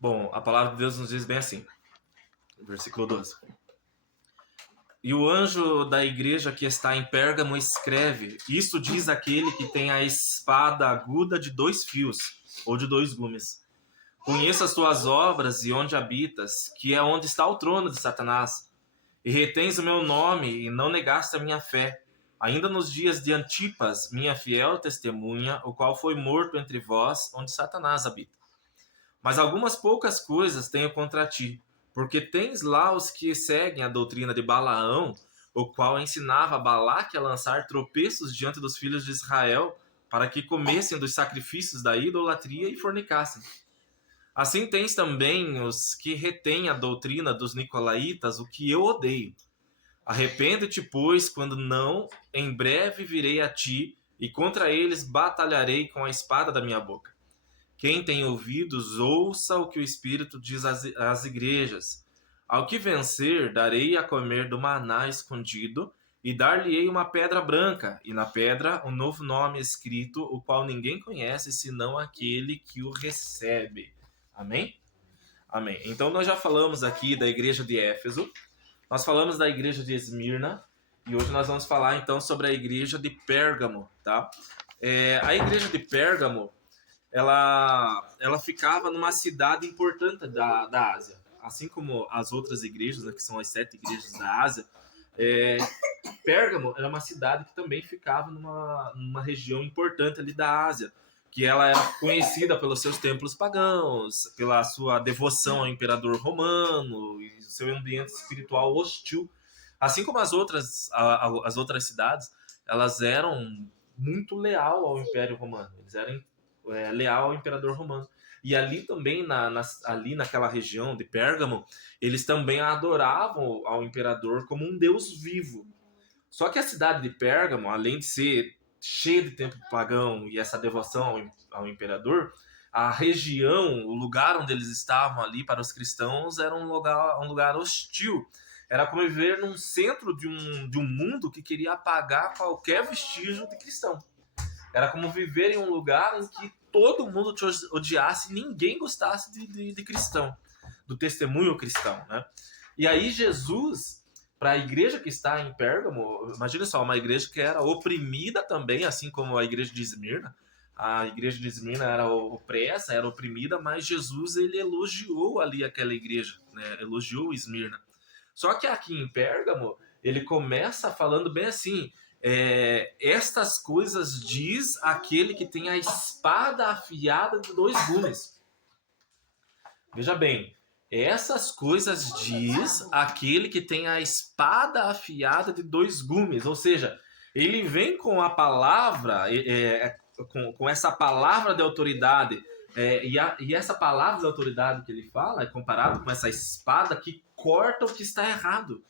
Bom, a palavra de Deus nos diz bem assim, versículo 12. E o anjo da igreja que está em Pérgamo escreve: Isto diz aquele que tem a espada aguda de 2 fios, ou de 2 gumes. Conheço as tuas obras e onde habitas, que é onde está o trono de Satanás. E retens o meu nome e não negaste a minha fé. Ainda nos dias de Antipas, minha fiel testemunha, o qual foi morto entre vós, onde Satanás habita. Mas algumas poucas coisas tenho contra ti, porque tens lá os que seguem a doutrina de Balaão, o qual ensinava Balaque a lançar tropeços diante dos filhos de Israel, para que comessem dos sacrifícios da idolatria e fornicassem. Assim tens também os que retêm a doutrina dos nicolaítas, o que eu odeio. Arrepende-te, pois, quando não, em breve virei a ti, e contra eles batalharei com a espada da minha boca. Quem tem ouvidos, ouça o que o Espírito diz às igrejas. Ao que vencer, darei a comer do maná escondido, e dar-lhe-ei uma pedra branca, e na pedra um novo nome escrito, o qual ninguém conhece, senão aquele que o recebe. Amém? Amém. Então nós já falamos aqui da igreja de Éfeso, nós falamos da igreja de Esmirna, e hoje nós vamos falar então sobre a igreja de Pérgamo, tá? A igreja de Pérgamo, ela ficava numa cidade importante da Ásia. Assim como as outras igrejas, né, que são as 7 igrejas da Ásia, Pérgamo era uma cidade que também ficava numa região importante ali da Ásia, que ela era conhecida pelos seus templos pagãos, pela sua devoção ao imperador romano e seu ambiente espiritual hostil. Assim como as outras cidades, elas eram muito leal ao Império Romano. Eles eram leal ao imperador romano. E ali também, ali naquela região de Pérgamo, eles também adoravam ao imperador como um deus vivo. Só que a cidade de Pérgamo, além de ser cheia de templo pagão e essa devoção ao imperador, a região, o lugar onde eles estavam ali para os cristãos era um lugar hostil. Era como viver num centro de um mundo que queria apagar qualquer vestígio de cristão. Era como viver em um lugar em que todo mundo te odiasse e ninguém gostasse de cristão, do testemunho cristão, né? E aí Jesus, para a igreja que está em Pérgamo, imagina só, uma igreja que era oprimida também, assim como a igreja de Esmirna. A igreja de Esmirna era opressa, era oprimida, mas Jesus ele elogiou ali aquela igreja, né? Elogiou Esmirna. Só que aqui em Pérgamo, ele começa falando bem assim: estas coisas diz aquele que tem a espada afiada de 2 gumes. Veja bem, essas coisas diz aquele que tem a espada afiada de 2 gumes. Ou seja, ele vem com a palavra, com essa palavra de autoridade, e essa palavra de autoridade que ele fala é comparado com essa espada que corta o que está errado,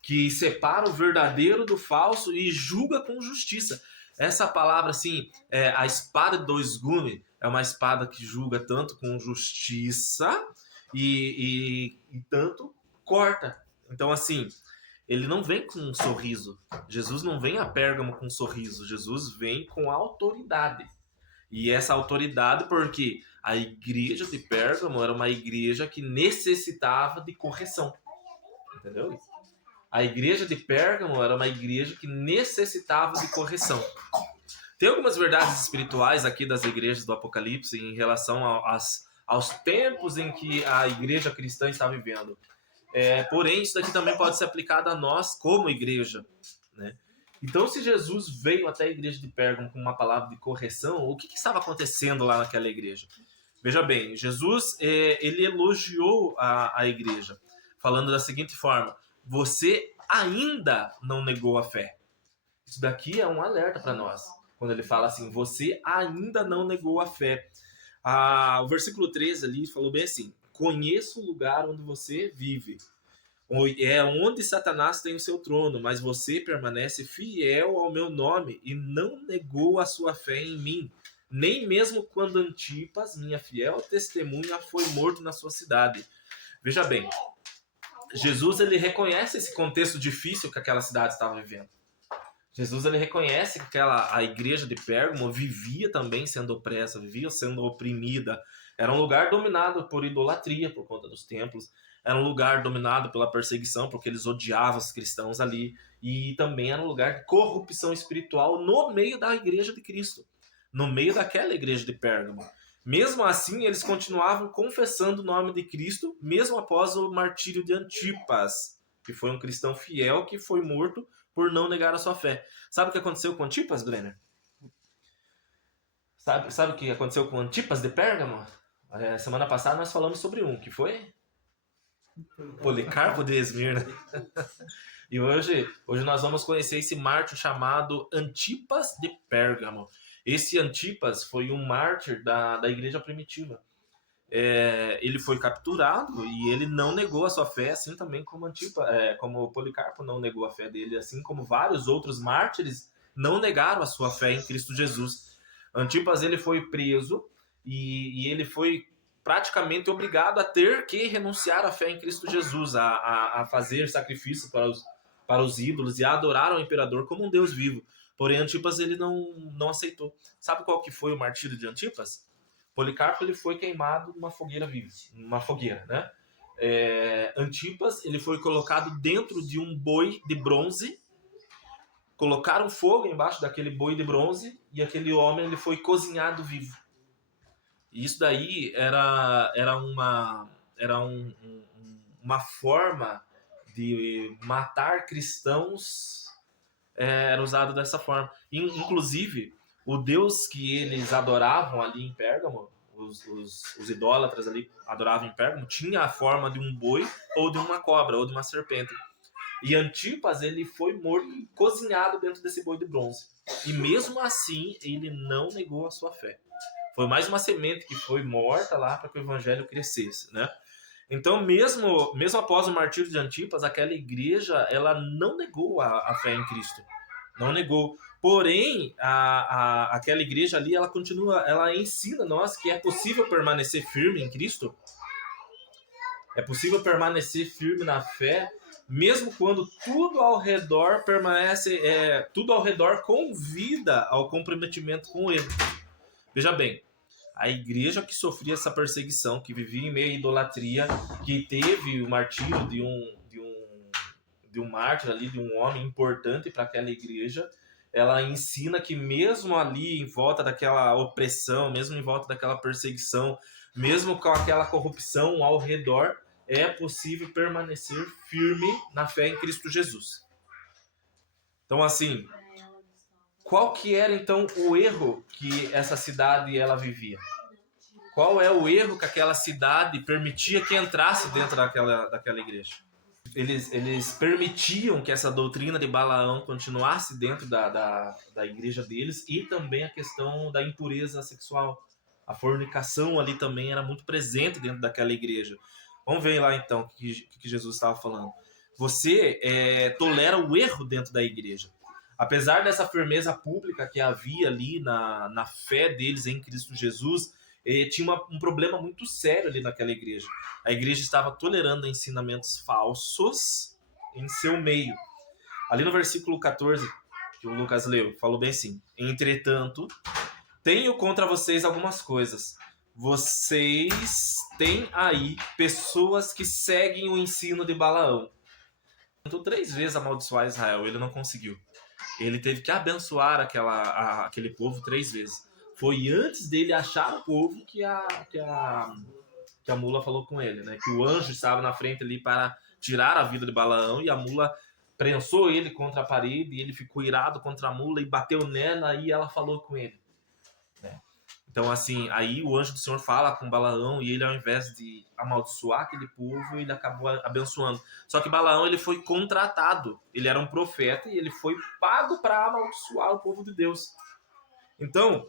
que separa o verdadeiro do falso e julga com justiça. Essa palavra, assim, a espada de 2 gumes, é uma espada que julga tanto com justiça e tanto corta. Então, assim, ele não vem com um sorriso. Jesus não vem a Pérgamo com um sorriso. Jesus vem com autoridade. E essa autoridade porque a igreja de Pérgamo era uma igreja que necessitava de correção. Entendeu? A igreja de Pérgamo era uma igreja que necessitava de correção. Tem algumas verdades espirituais aqui das igrejas do Apocalipse em relação aos tempos em que a igreja cristã está vivendo. Porém, isso daqui também pode ser aplicado a nós como igreja, né? Então, se Jesus veio até a igreja de Pérgamo com uma palavra de correção, o que estava acontecendo lá naquela igreja? Veja bem, Jesus ele elogiou a igreja, falando da seguinte forma: você ainda não negou a fé. Isso daqui é um alerta para nós. Quando ele fala assim, você ainda não negou a fé. O versículo 13 ali falou bem assim: conheço o lugar onde você vive. É onde Satanás tem o seu trono, mas você permanece fiel ao meu nome e não negou a sua fé em mim. Nem mesmo quando Antipas, minha fiel testemunha, foi morto na sua cidade. Veja bem, Jesus ele reconhece esse contexto difícil que aquela cidade estava vivendo. Jesus ele reconhece que a igreja de Pérgamo vivia também sendo opressa, vivia sendo oprimida. Era um lugar dominado por idolatria, por conta dos templos. Era um lugar dominado pela perseguição, porque eles odiavam os cristãos ali. E também era um lugar de corrupção espiritual no meio da igreja de Cristo. No meio daquela igreja de Pérgamo. Mesmo assim, eles continuavam confessando o nome de Cristo, mesmo após o martírio de Antipas, que foi um cristão fiel que foi morto por não negar a sua fé. Sabe o que aconteceu com Antipas, Brenner? Sabe o que aconteceu com Antipas de Pérgamo? Semana passada nós falamos sobre um, que foi Policarpo de Esmirna. E hoje nós vamos conhecer esse mártir chamado Antipas de Pérgamo. Esse Antipas foi um mártir da igreja primitiva. Ele foi capturado e ele não negou a sua fé, assim também como Policarpo não negou a fé dele, assim como vários outros mártires não negaram a sua fé em Cristo Jesus. Antipas ele foi preso e ele foi praticamente obrigado a ter que renunciar à fé em Cristo Jesus, a fazer sacrifício para os ídolos e a adorar ao imperador como um Deus vivo. Porém, Antipas ele não aceitou. Sabe qual que foi o martírio de Antipas? Policarpo ele foi queimado numa fogueira viva, né? Antipas ele foi colocado dentro de um boi de bronze, colocaram fogo embaixo daquele boi de bronze e aquele homem ele foi cozinhado vivo. E isso daí era uma forma de matar cristãos, era usado dessa forma. Inclusive, o Deus que eles adoravam ali em Pérgamo, os idólatras ali adoravam em Pérgamo, tinha a forma de um boi ou de uma cobra ou de uma serpente. E Antipas ele foi morto, cozinhado dentro desse boi de bronze. E mesmo assim, ele não negou a sua fé. Foi mais uma semente que foi morta lá para que o evangelho crescesse, né? Então, mesmo após o martírio de Antipas, aquela igreja ela não negou a fé em Cristo. Não negou. Porém, aquela igreja ali, ela continua, ela ensina nós que é possível permanecer firme em Cristo. É possível permanecer firme na fé, mesmo quando tudo ao redor permanece, tudo ao redor convida ao comprometimento com o erro. Veja bem, a igreja que sofria essa perseguição, que vivia em meio à idolatria, que teve o martírio de um mártir ali, de um homem importante para aquela igreja, ela ensina que mesmo ali em volta daquela opressão, mesmo em volta daquela perseguição, mesmo com aquela corrupção ao redor, é possível permanecer firme na fé em Cristo Jesus. Então, assim, qual que era então o erro que essa cidade ela vivia? Qual é o erro que aquela cidade permitia que entrasse dentro daquela igreja? Eles permitiam que essa doutrina de Balaão continuasse dentro da igreja deles, e também a questão da impureza sexual. A fornicação ali também era muito presente dentro daquela igreja. Vamos ver lá então o que Jesus estava falando. Você tolera o erro dentro da igreja. Apesar dessa firmeza pública que havia ali na fé deles em Cristo Jesus, tinha um problema muito sério ali naquela igreja. A igreja estava tolerando ensinamentos falsos em seu meio. Ali no versículo 14, que o Lucas leu, falou bem assim: entretanto, tenho contra vocês algumas coisas. Vocês têm aí pessoas que seguem o ensino de Balaão. Tentou 3 vezes amaldiçoar Israel, ele não conseguiu. Ele teve que abençoar aquele povo 3 vezes. Foi antes dele achar o povo que a mula falou com ele, né? Que o anjo estava na frente ali para tirar a vida de Balaão, e a mula prensou ele contra a parede, e ele ficou irado contra a mula e bateu nela, e ela falou com ele, né? Então, assim, aí o anjo do Senhor fala com Balaão, e ele, ao invés de amaldiçoar aquele povo, ele acabou abençoando. Só que Balaão, ele foi contratado, ele era um profeta, e ele foi pago para amaldiçoar o povo de Deus. Então,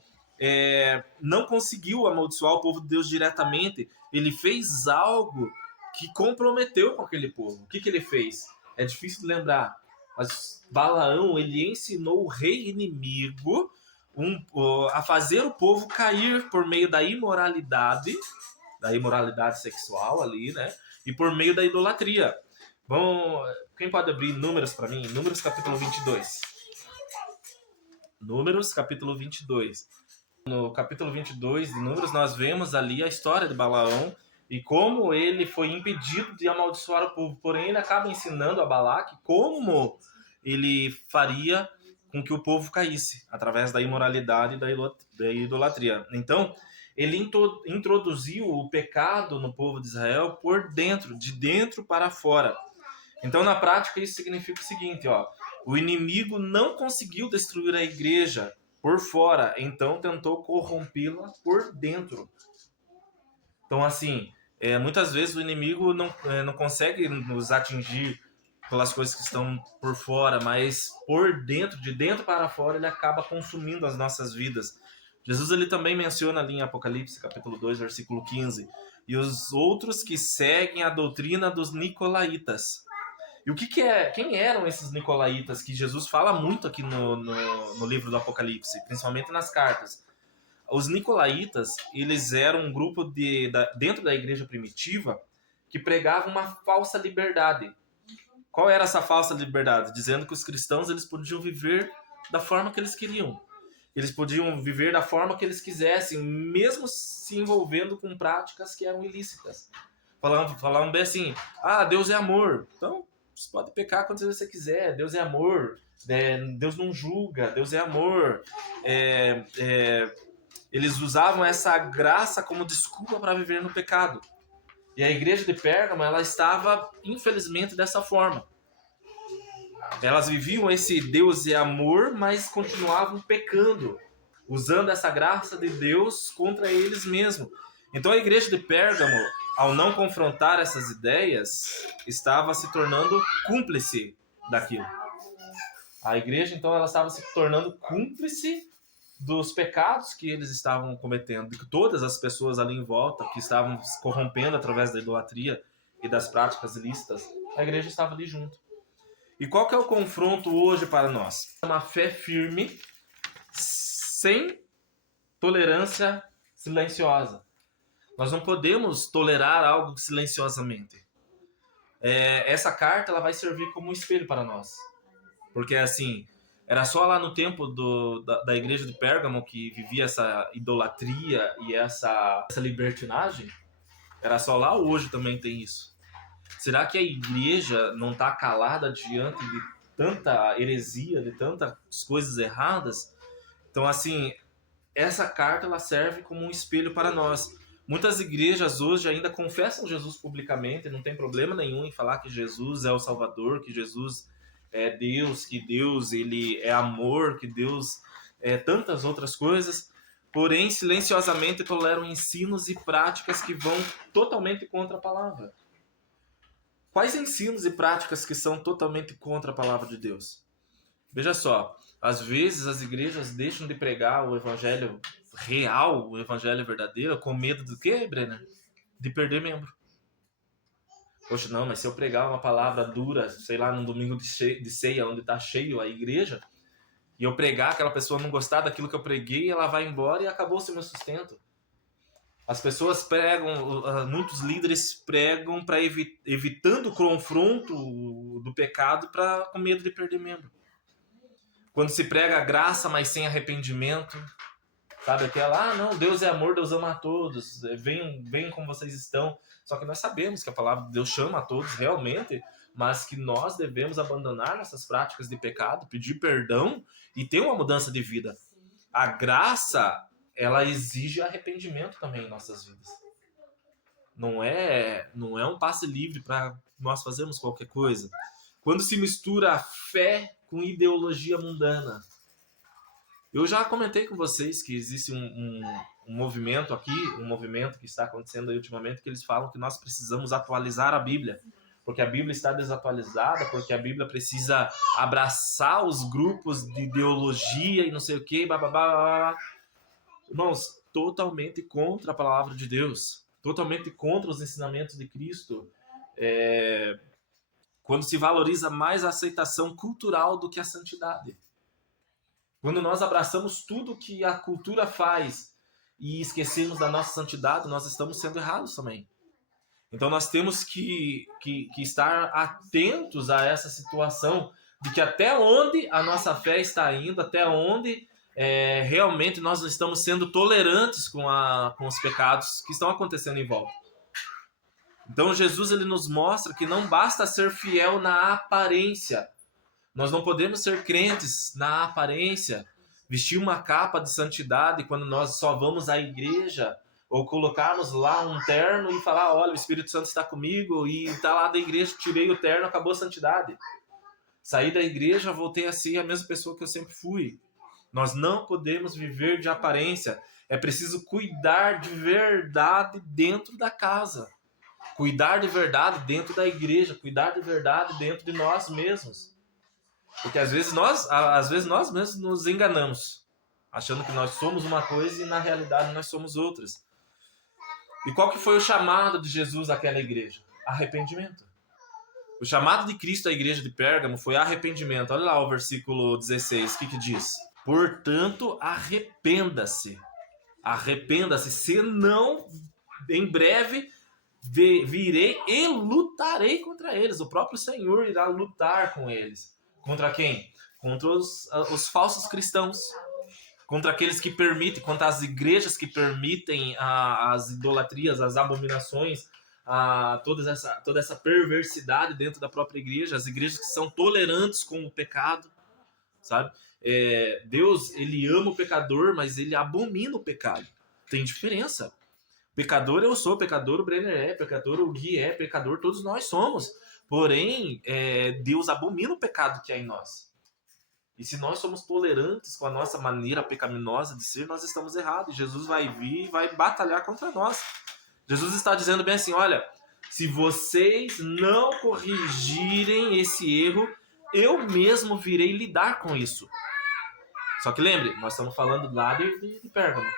não conseguiu amaldiçoar o povo de Deus diretamente. Ele fez algo que comprometeu com aquele povo. O que ele fez? É difícil de lembrar, mas Balaão, ele ensinou o rei inimigo a fazer o povo cair por meio da imoralidade sexual ali, né? E por meio da idolatria. Quem pode abrir Números para mim? Números capítulo 22. Números capítulo 22. No capítulo 22 de Números, nós vemos ali a história de Balaão e como ele foi impedido de amaldiçoar o povo. Porém, ele acaba ensinando a Balaque como ele faria com que o povo caísse, através da imoralidade e da idolatria. Então, ele introduziu o pecado no povo de Israel por dentro, de dentro para fora. Então, na prática, isso significa o seguinte, ó, o inimigo não conseguiu destruir a igreja por fora, então tentou corrompê-la por dentro. Então, assim, muitas vezes o inimigo não consegue nos atingir pelas coisas que estão por fora, mas por dentro, de dentro para fora, ele acaba consumindo as nossas vidas. Jesus ele também menciona ali em Apocalipse, capítulo 2, versículo 15, e os outros que seguem a doutrina dos nicolaítas. E quem eram esses nicolaítas que Jesus fala muito aqui no livro do Apocalipse, principalmente nas cartas? Os nicolaítas, eles eram um grupo dentro da igreja primitiva que pregava uma falsa liberdade. Qual era essa falsa liberdade? Dizendo que os cristãos eles podiam viver da forma que eles queriam. Eles podiam viver da forma que eles quisessem, mesmo se envolvendo com práticas que eram ilícitas. Falavam bem assim, Deus é amor. Então, você pode pecar quantas vezes você quiser. Deus é amor. Deus não julga. Deus é amor. Eles usavam essa graça como desculpa para viver no pecado. E a igreja de Pérgamo, ela estava, infelizmente, dessa forma. Elas viviam esse Deus é amor, mas continuavam pecando, usando essa graça de Deus contra eles mesmos. Então a igreja de Pérgamo, ao não confrontar essas ideias, estava se tornando cúmplice daquilo. A igreja, então, ela estava se tornando cúmplice dos pecados que eles estavam cometendo, que todas as pessoas ali em volta, que estavam se corrompendo através da idolatria e das práticas ilícitas, a igreja estava ali junto. E qual que é o confronto hoje para nós? Uma fé firme, sem tolerância silenciosa. Nós não podemos tolerar algo silenciosamente. Essa carta ela vai servir como um espelho para nós. Porque, assim, era só lá no tempo da igreja de Pérgamo que vivia essa idolatria e essa libertinagem? Era só lá ou hoje também tem isso? Será que a igreja não está calada diante de tanta heresia, de tantas coisas erradas? Então, assim, essa carta ela serve como um espelho para nós. Muitas igrejas hoje ainda confessam Jesus publicamente, não tem problema nenhum em falar que Jesus é o Salvador, que Jesus é Deus, que Deus ele é amor, que Deus é tantas outras coisas, porém silenciosamente toleram ensinos e práticas que vão totalmente contra a palavra. Quais ensinos e práticas que são totalmente contra a palavra de Deus? Veja só, às vezes as igrejas deixam de pregar o evangelho real, o evangelho verdadeiro, com medo do quê, Brenner? De perder membro. Poxa, não, mas se eu pregar uma palavra dura, sei lá, num domingo de ceia, onde está cheio a igreja, e eu pregar, aquela pessoa não gostar daquilo que eu preguei, ela vai embora e acabou-se o meu sustento. As pessoas pregam, muitos líderes pregam para evitando o confronto do pecado com medo de perder membro. Quando se prega a graça, mas sem arrependimento, sabe aquela, não, Deus é amor, Deus ama a todos, venham como vocês estão. Só que nós sabemos que a palavra de Deus chama a todos realmente, mas que nós devemos abandonar nossas práticas de pecado, pedir perdão e ter uma mudança de vida. A graça, ela exige arrependimento também em nossas vidas. Não é um passe livre para nós fazermos qualquer coisa. Quando se mistura a fé com ideologia mundana. Eu já comentei com vocês que existe um movimento aqui, um movimento que está acontecendo aí ultimamente, que eles falam que nós precisamos atualizar a Bíblia, porque a Bíblia está desatualizada, porque a Bíblia precisa abraçar os grupos de ideologia e não sei o que, bababá. Irmãos, totalmente contra a palavra de Deus, totalmente contra os ensinamentos de Cristo. Quando se valoriza mais a aceitação cultural do que a santidade. Quando nós abraçamos tudo que a cultura faz e esquecemos da nossa santidade, nós estamos sendo errados também. Então nós temos que estar atentos a essa situação de que até onde a nossa fé está indo, até onde realmente nós não estamos sendo tolerantes com os pecados que estão acontecendo em volta. Então Jesus ele nos mostra que não basta ser fiel na aparência. Nós não podemos ser crentes na aparência, vestir uma capa de santidade quando nós só vamos à igreja, ou colocarmos lá um terno e falar, olha, o Espírito Santo está comigo, e está lá da igreja, tirei o terno, acabou a santidade. Saí da igreja, voltei a ser a mesma pessoa que eu sempre fui. Nós não podemos viver de aparência. É preciso cuidar de verdade dentro da casa. Cuidar de verdade dentro da igreja. Cuidar de verdade dentro de nós mesmos. Porque às vezes nós mesmos nos enganamos, achando que nós somos uma coisa e na realidade nós somos outras. E qual que foi o chamado de Jesus àquela igreja? Arrependimento. O chamado de Cristo à igreja de Pérgamo foi arrependimento. Olha lá o versículo 16, o que diz? Portanto, arrependa-se. Arrependa-se, senão em breve virei e lutarei contra eles. O próprio Senhor irá lutar com eles. Contra quem? Contra os falsos cristãos. Contra aqueles que permitem, contra as igrejas que permitem as idolatrias, as abominações, toda essa perversidade dentro da própria igreja, as igrejas que são tolerantes com o pecado, sabe? Deus, ele ama o pecador, mas ele abomina o pecado. Tem diferença. Pecador eu sou, pecador o Brenner é, pecador o Gui é, pecador todos nós somos. Porém, Deus abomina o pecado que há em nós. E se nós somos tolerantes com a nossa maneira pecaminosa de ser, nós estamos errados. Jesus vai vir e vai batalhar contra nós. Jesus está dizendo bem assim, olha, se vocês não corrigirem esse erro, eu mesmo virei lidar com isso. Só que lembre, nós estamos falando lá de Pérgamo.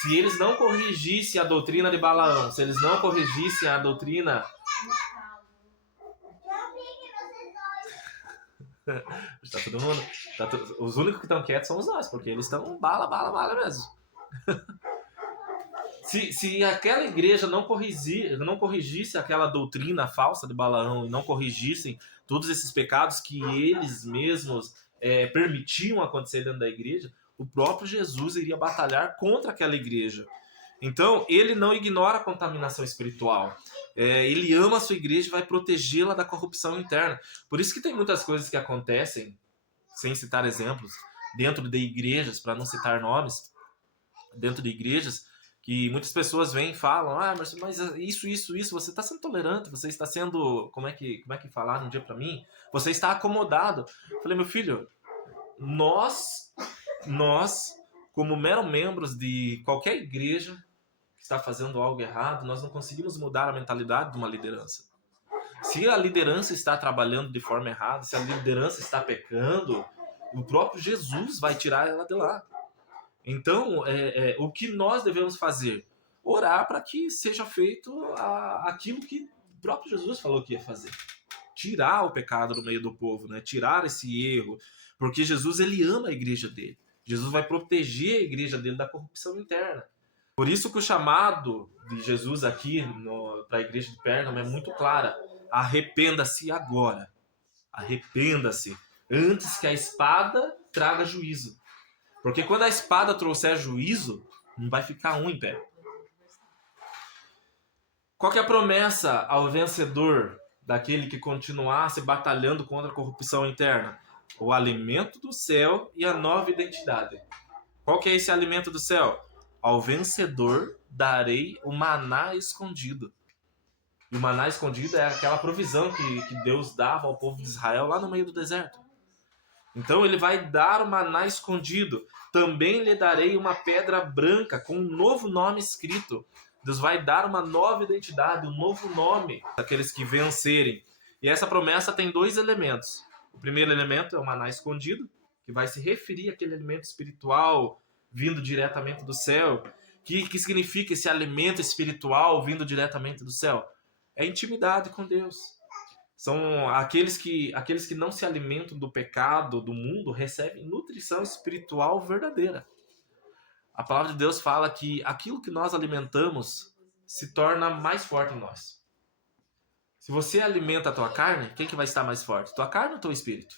Se eles não corrigissem a doutrina de Balaão, se eles não corrigissem a doutrina... Tá todo mundo, os únicos que estão quietos são os nós, porque eles estão bala mesmo. Se aquela igreja não corrigisse aquela doutrina falsa de Balaão e não corrigissem todos esses pecados que eles mesmos permitiam acontecer dentro da igreja, o próprio Jesus iria batalhar contra aquela igreja. Então, ele não ignora a contaminação espiritual. Ele ama a sua igreja e vai protegê-la da corrupção interna. Por isso que tem muitas coisas que acontecem, sem citar exemplos, dentro de igrejas, para não citar nomes, dentro de igrejas, que muitas pessoas vêm e falam, mas isso, você está sendo tolerante, você está sendo, como é que falaram um dia para mim? Você está acomodado. Eu falei, meu filho, nós, como meros membros de qualquer igreja que está fazendo algo errado, nós não conseguimos mudar a mentalidade de uma liderança. Se a liderança está trabalhando de forma errada, se a liderança está pecando, o próprio Jesus vai tirar ela de lá. Então, o que nós devemos fazer? Orar para que seja feito aquilo que o próprio Jesus falou que ia fazer. Tirar o pecado do meio do povo, né? Tirar esse erro. Porque Jesus, ele ama a igreja dele. Jesus vai proteger a igreja dele da corrupção interna. Por isso que o chamado de Jesus aqui para a igreja de Pérgamo é muito clara. Arrependa-se agora. Arrependa-se. Antes que a espada traga juízo. Porque quando a espada trouxer juízo, não vai ficar um em pé. Qual que é a promessa ao vencedor daquele que continuasse batalhando contra a corrupção interna? O alimento do céu e a nova identidade. Qual que é esse alimento do céu? Ao vencedor darei o maná escondido. E o maná escondido é aquela provisão que Deus dava ao povo de Israel lá no meio do deserto. Então ele vai dar o maná escondido. Também lhe darei uma pedra branca com um novo nome escrito. Deus vai dar uma nova identidade, um novo nome daqueles que vencerem. E essa promessa tem dois elementos. O primeiro elemento é o maná escondido, que vai se referir àquele alimento espiritual vindo diretamente do céu. Que significa esse alimento espiritual vindo diretamente do céu? É intimidade com Deus. São aqueles que não se alimentam do pecado, do mundo, recebem nutrição espiritual verdadeira. A palavra de Deus fala que aquilo que nós alimentamos se torna mais forte em nós. Se você alimenta a tua carne, quem que vai estar mais forte? Tua carne ou teu espírito?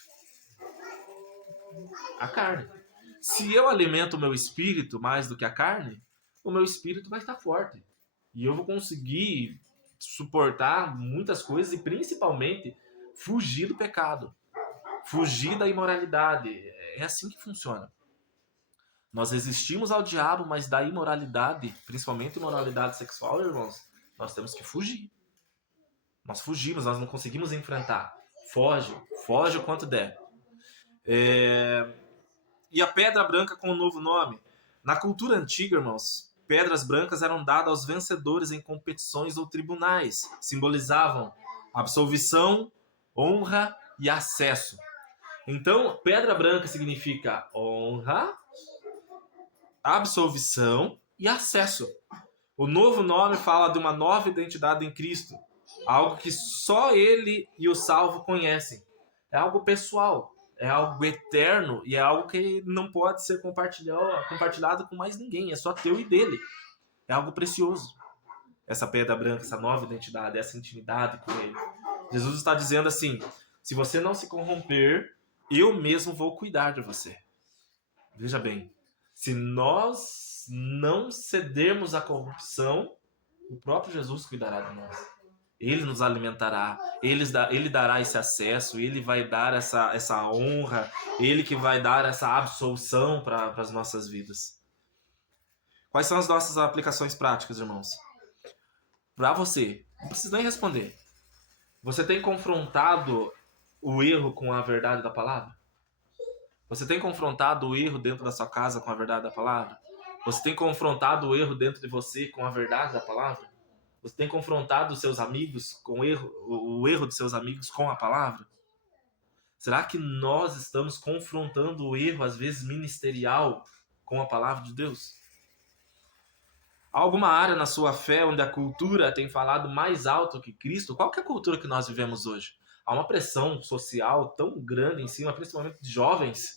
A carne. Se eu alimento o meu espírito mais do que a carne, o meu espírito vai estar forte. E eu vou conseguir suportar muitas coisas e principalmente fugir do pecado, fugir da imoralidade. É assim que funciona. Nós resistimos ao diabo, mas da imoralidade, principalmente imoralidade sexual, irmãos, nós temos que fugir. Nós fugimos, nós não conseguimos enfrentar. Foge o quanto der. E a pedra branca com o novo nome. Na cultura antiga, irmãos, pedras brancas eram dadas aos vencedores em competições ou tribunais. Simbolizavam absolvição, honra e acesso. Então, pedra branca significa honra, absolvição e acesso. O novo nome fala de uma nova identidade em Cristo. Algo que só Ele e o salvo conhecem. É algo pessoal, é algo eterno e é algo que não pode ser compartilhado com mais ninguém. É só teu e dele. É algo precioso. Essa pedra branca, essa nova identidade, essa intimidade com Ele. Jesus está dizendo assim: se você não se corromper, eu mesmo vou cuidar de você. Veja bem, se nós não cedermos à corrupção, o próprio Jesus cuidará de nós. Ele nos alimentará, ele dará esse acesso, ele vai dar essa honra, ele que vai dar essa absolução para as nossas vidas. Quais são as nossas aplicações práticas, irmãos? Para você, não precisa nem responder. Você tem confrontado o erro com a verdade da palavra? Você tem confrontado o erro dentro da sua casa com a verdade da palavra? Você tem confrontado o erro dentro de você com a verdade da palavra? Você tem confrontado os seus amigos com o erro de seus amigos com a palavra? Será que nós estamos confrontando o erro, às vezes ministerial, com a palavra de Deus? Há alguma área na sua fé onde a cultura tem falado mais alto que Cristo? Qual que é a cultura que nós vivemos hoje? Há uma pressão social tão grande em cima, principalmente de jovens,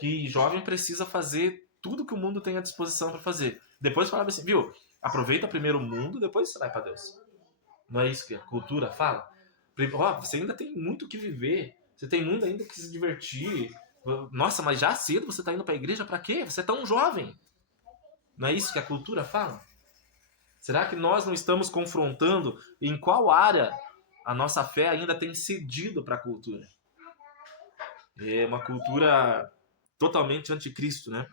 que jovem precisa fazer tudo que o mundo tem à disposição para fazer. Depois falava assim, viu? Aproveita primeiro o mundo, depois você vai para Deus. Não é isso que a cultura fala? Você ainda tem muito o que viver. Você tem muito ainda que se divertir. Nossa, mas já cedo você está indo para a igreja para quê? Você é tão jovem. Não é isso que a cultura fala? Será que nós não estamos confrontando em qual área a nossa fé ainda tem cedido para a cultura? É uma cultura totalmente anticristo, né?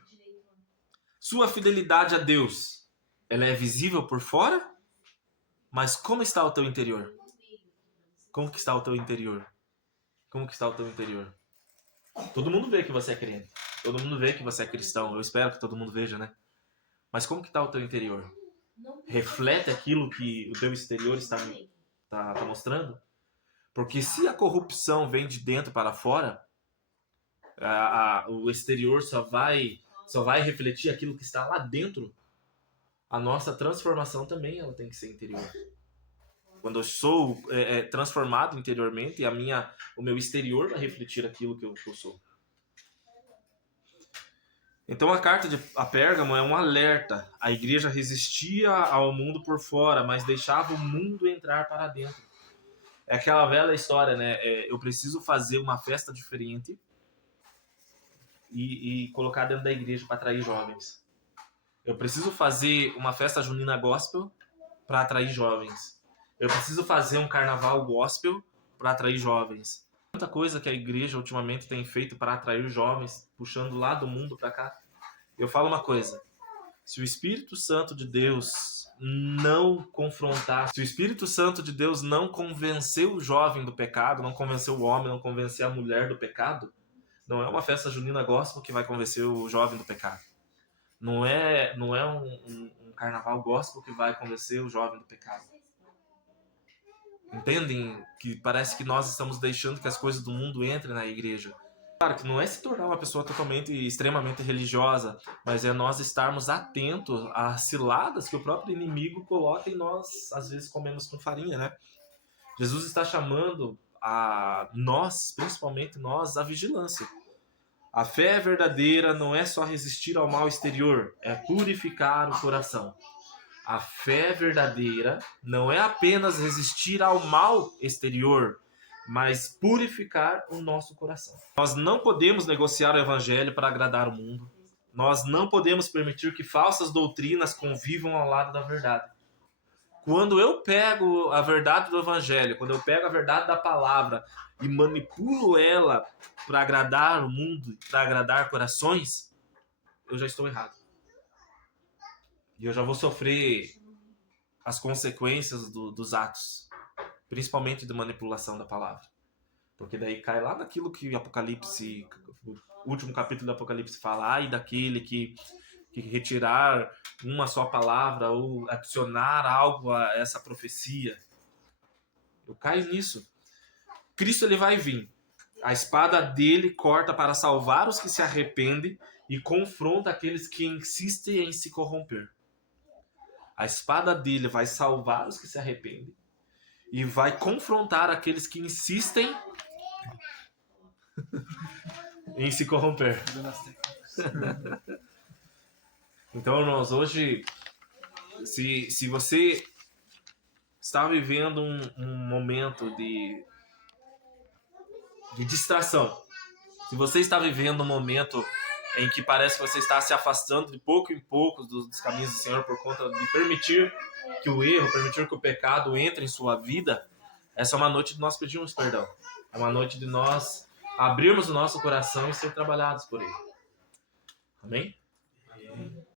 Sua fidelidade a Deus, ela é visível por fora? Mas como está o teu interior? Como que está o teu interior? Como que está o teu interior? Todo mundo vê que você é crente. Todo mundo vê que você é cristão. Eu espero que todo mundo veja, né? Mas como que está o teu interior? Reflete aquilo que o teu exterior está mostrando? Porque se a corrupção vem de dentro para fora, o exterior só vai refletir aquilo que está lá dentro. A nossa transformação também ela tem que ser interior. Quando eu sou transformado interiormente, o meu exterior vai refletir aquilo que eu sou. Então a carta a Pérgamo é um alerta. A igreja resistia ao mundo por fora, mas deixava o mundo entrar para dentro. É aquela velha história, né? Eu preciso fazer uma festa diferente e colocar dentro da igreja para atrair jovens. Eu preciso fazer uma festa junina gospel para atrair jovens. Eu preciso fazer um carnaval gospel para atrair jovens. Muita coisa que a igreja ultimamente tem feito para atrair jovens, puxando lá do mundo para cá. Eu falo uma coisa. Se o Espírito Santo de Deus não confrontar, se o Espírito Santo de Deus não convencer o jovem do pecado, não convencer o homem, não convencer a mulher do pecado, não é uma festa junina gospel que vai convencer o jovem do pecado. Não é um carnaval gospel que vai convencer o jovem do pecado. Entendem que parece que nós estamos deixando que as coisas do mundo entrem na igreja. Claro que não é se tornar uma pessoa totalmente, extremamente religiosa, mas é nós estarmos atentos às ciladas que o próprio inimigo coloca e nós, às vezes, comemos com farinha, né? Jesus está chamando a nós, principalmente nós, à vigilância. A fé verdadeira não é só resistir ao mal exterior, é purificar o coração. A fé verdadeira não é apenas resistir ao mal exterior, mas purificar o nosso coração. Nós não podemos negociar o evangelho para agradar o mundo. Nós não podemos permitir que falsas doutrinas convivam ao lado da verdade. Quando eu pego a verdade do evangelho, quando eu pego a verdade da palavra e manipulo ela para agradar o mundo, para agradar corações, eu já estou errado. E eu já vou sofrer as consequências dos atos, principalmente de manipulação da palavra. Porque daí cai lá naquilo que Apocalipse, o último capítulo do Apocalipse fala, ai daquele que retirar uma só palavra ou adicionar algo a essa profecia. Eu caio nisso. Cristo ele vai vir. A espada dele corta para salvar os que se arrependem e confronta aqueles que insistem em se corromper. A espada dele vai salvar os que se arrependem e vai confrontar aqueles que insistem em se corromper. Então, irmãos, hoje, se você está vivendo um momento de distração, se você está vivendo um momento em que parece que você está se afastando de pouco em pouco dos caminhos do Senhor por conta de permitir que o erro, permitir que o pecado entre em sua vida, essa é uma noite de nós pedirmos perdão. É uma noite de nós abrirmos o nosso coração e ser trabalhados por ele. Amém?